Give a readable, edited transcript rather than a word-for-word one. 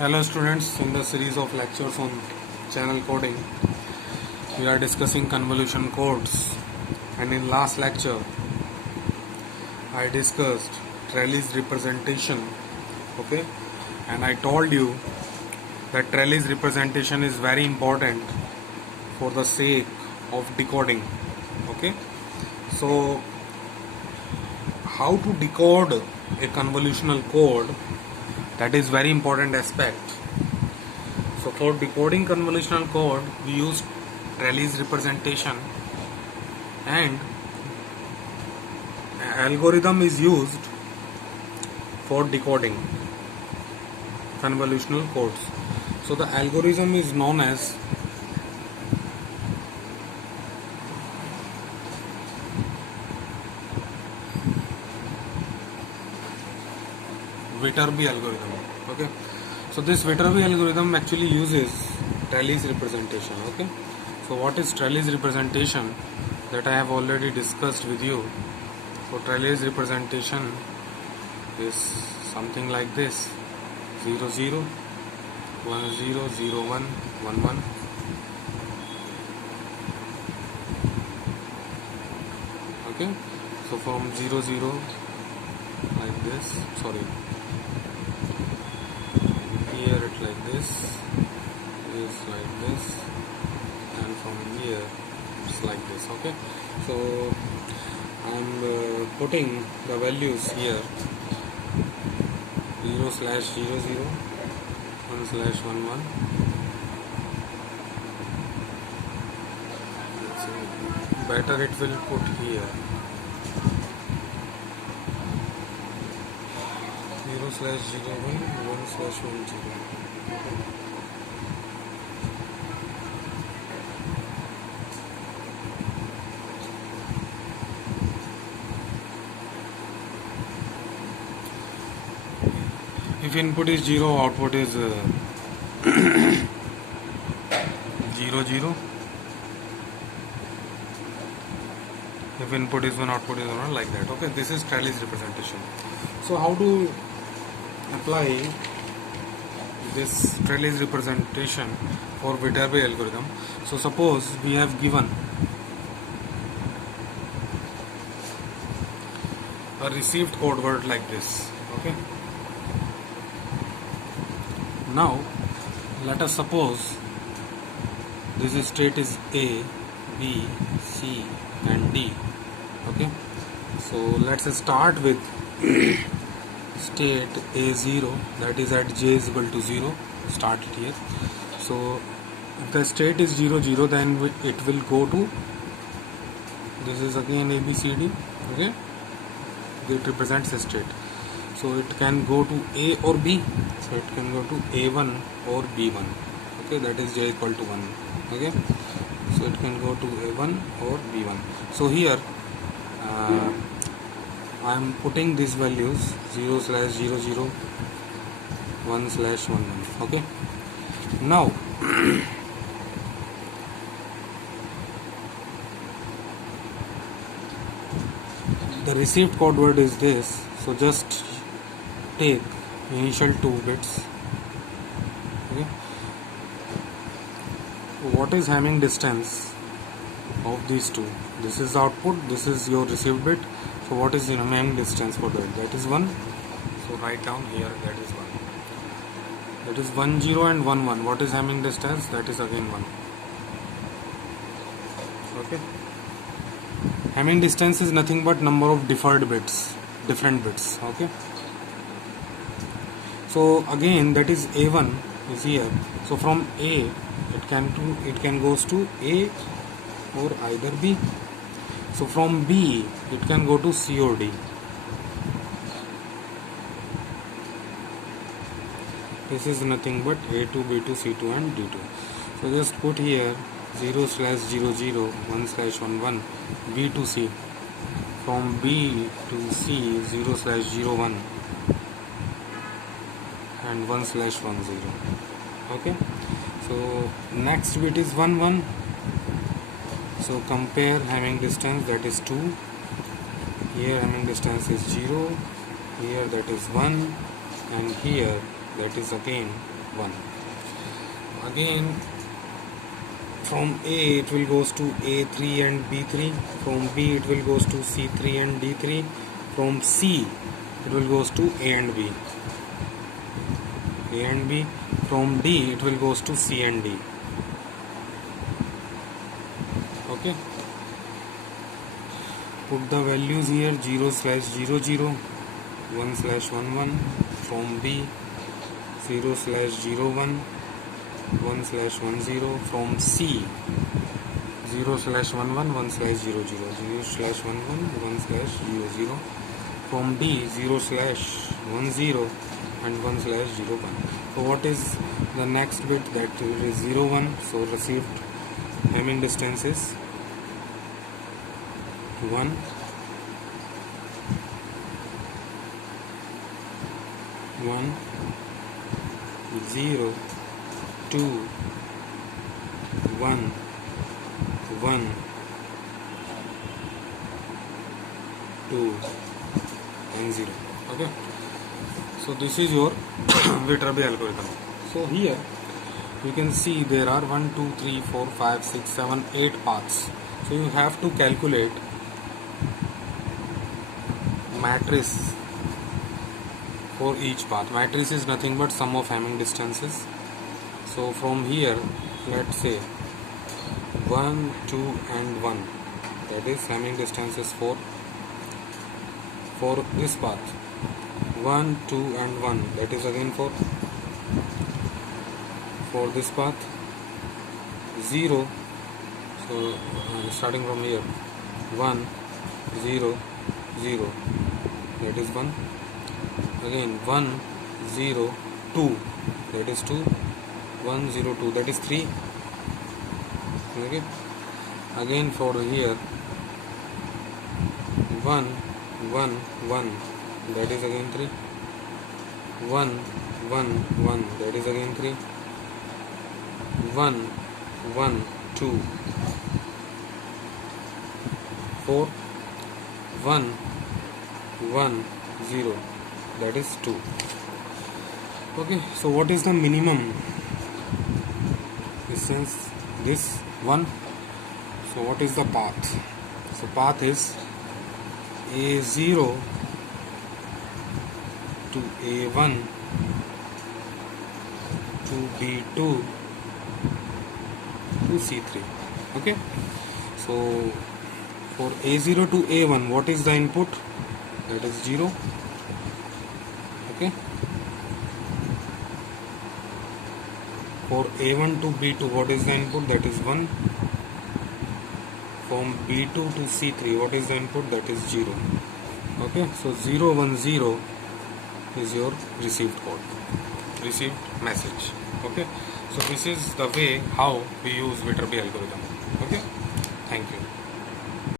Hello students, in the series of lectures on channel coding, we are discussing convolution codes, and in last lecture I discussed trellis representation, okay, and I told you that trellis representation is very important for the sake of decoding, okay. So how to decode a convolutional code, that is very important aspect. So for decoding convolutional code we use trellis representation, and algorithm is used for decoding convolutional codes. So the algorithm is known as Viterbi algorithm, okay. So this Viterbi algorithm actually uses trellis representation, okay. So what is trellis representation? That I have already discussed with you. So trellis representation is something like this: 0 0 1 0 0 1 1 1. Okay, so from 0 0 like this, sorry, here it like this, is like this, and from here it's like this, okay. So I'm putting the values here: 0 slash 0 0, 1 slash 1 1. Better it will put here 0 slash 0 1, 1 slash 1 0. If input is 0, output is 0 0. If input is 1, output is 1, like that, okay. This is trellis representation. So how to apply this trellis representation for Viterbi algorithm? So suppose we have given a received code word like this, okay. Now let us suppose this state is A, B, C and D, okay. So let's start with state A0, that is at j is equal to 0. Start it here. So if the state is 0 0, then it will go to, this is again A B C D, okay. It represents a state. So it can go to A or B. So it can go to A1 or B1, okay, that is j equal to 1, okay. So it can go to A1 or B1. So here I am putting these values: 0 slash 0 0, 1 slash 1 1, okay. Now the received code word is this. So just take initial 2 bits, okay. What is Hamming distance of these two? This is the output, this is your received bit. So what is the Hamming distance for that? That is 1. So write down here, that is 1. That is 1 0 and 1 1. What is Hamming distance? That is again 1, okay. Hamming distance is nothing but number of deferred bits, different bits, okay. So again, that is A1 is here. So from A it can goes to A or either B. So from B it can go to C or D. This is nothing but A2, B2, C2 and D2. So just put here 0 slash 0 0, 1 slash 1 1, B to C. From B to C, 0 slash 0 1 and 1 slash 1 0, okay. So next bit is 1 1. So compare Hamming distance, that is 2. Here Hamming distance is 0. Here that is 1, and here that is again 1. Again from A it will goes to A3 and B3. From B it will goes to C3 and D3. From C it will goes to A and B. A and B. From D it will goes to C and D. Okay. Put the values here: 0/00, 1/11. From B 0/01, 1/10. From C 0/11, 1/00, 0/11, 1/00. From D 0/10 and 1/01. So what is the next bit? That is 01. So received Hamming distance is 1. 1, 0, 2, 1, 1, 2 and 0. Okay. So this is your Viterbi algorithm. So here you can see there are 1, 2, 3, 4, 5, 6, 7, 8 paths. So you have to calculate matrix for each path. Matrix is nothing but sum of Hamming distances. So from here, let's say 1, 2 and 1, that is Hamming distances for this path. 1, 2 and 1, that is again for this path. 0, so starting from here, 1, 0, 0, that is 1. Again 1, 0, 2, that is 2. 1, 0, 2, that is 3. Okay. Again for here 1, 1, 1, that is again 3. 1, 1, 1, that is again 3. 1, 1, 2, 4. 1, 1, 0, that is 2. Okay, so what is the minimum distance? This one. So what is the path? So path is A0 to A1 to B2 to C3. Okay, so for A0 to A1, what is the input? That is 0. Okay. For A1 to B2, what is the input? That is 1. From B2 to C3, what is the input? That is 0. Okay, so 0, 1, 0 is your received code, received message. Okay, so this is the way how we use Viterbi algorithm. Okay, thank you.